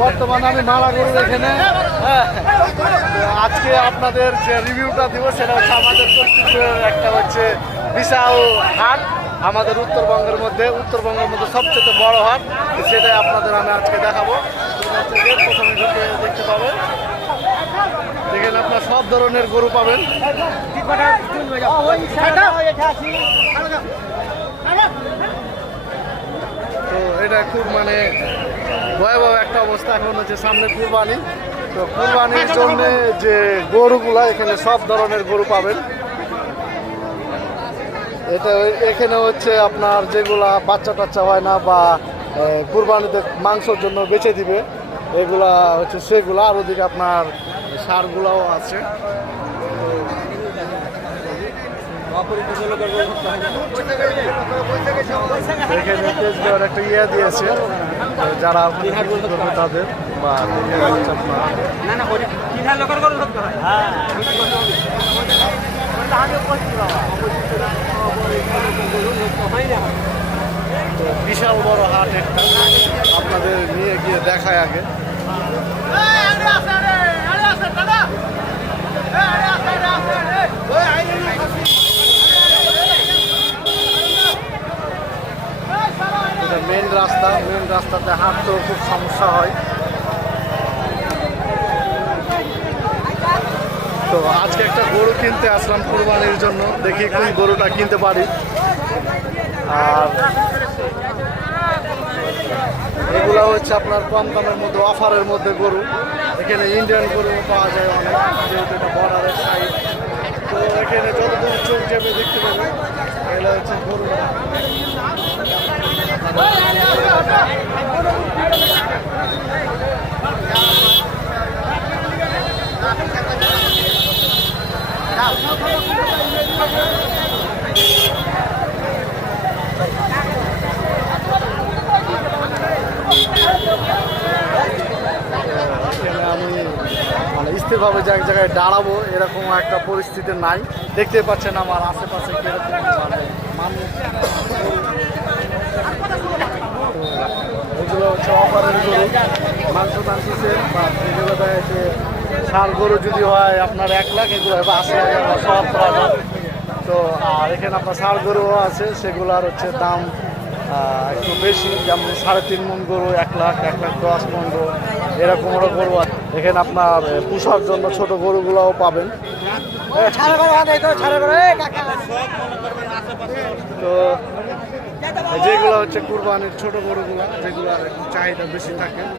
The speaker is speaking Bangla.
বর্তমানে আমি মালা গরুর এখানে আজকে আপনাদের যে রিভিউটা দিব সেটা হচ্ছে আমাদের প্রস্তুতের একটা হচ্ছে বিশাল হাট আমাদের উত্তরবঙ্গের মধ্যে সবচেয়ে বড় হাট, সেটাই আপনাদের আমি আজকে দেখাবো। প্রথমে ঢুকে দেখতে পাবেন, দেখেন আপনার সব ধরনের গরু পাবেন। তো এটা খুব মানে ভয়াবহ একটা অবস্থা। এখন হচ্ছে সামনে কুরবানি, তো কুরবানির জন্য যে গরুগুলা এখানে সব ধরনের গরু পাবেন। এটা এখানে হচ্ছে আপনার যেগুলা বাচ্চা টাচ্চা হয় না বা কুরবানিতে মাংসের জন্য বেচে দিবে এগুলা হচ্ছে সেগুলা। আর ওদিকে আপনার সারগুলাও আছে। এখানে তেজ দেওয়ার একটা ইয়ে দিয়েছে যারা তাদের বা বিশাল বড় হাট একটা, আপনাদের নিয়ে গিয়ে দেখায় আগে। মেন রাস্তাতে হাঁটতেও খুব সমস্যা হয়। তো আজকে একটা গরু কিনতে আসলাম কুরবানির জন্য, দেখি কোন গরুটা কিনতে পারি। আর এগুলো হচ্ছে আপনার কম দামের মধ্যে অফারের মধ্যে গরু। এখানে ইন্ডিয়ান গরু পাওয়া যায় অনেক, যেহেতু এটা বর্ডারের সাইড। তো এখানে যতদূর চোখ যাবে দেখতে পাবে এগুলো হচ্ছে গরু। আমি মানে স্থিরভাবে যে এক জায়গায় দাঁড়াবো এরকম একটা পরিস্থিতি নাই। দেখতে পাচ্ছেন আমার আশেপাশে কিরকম মানে মানুষ। এগুলো হচ্ছে অফারের গরু, মাংস টাংসে বা এগুলো দেয় যে ষাঁড় গরু যদি হয় আপনার 1 লাখ, এগুলো হবে 80,000 বা 70,000। তো আর এখানে আপনার ষাঁড় গরুও আছে, সেগুলোর হচ্ছে দাম একটু বেশি, যেমন 3.5 মণ গরু 1 লাখ, 1,10,15 এরকমও গরু আছে। এখানে আপনার পুষার জন্য ছোট গরুগুলোও পাবেন। তো যেগুলো হচ্ছে কুরবানির ছোট গরুগুলা, যেগুলো চাহিদা বেশি থাকে।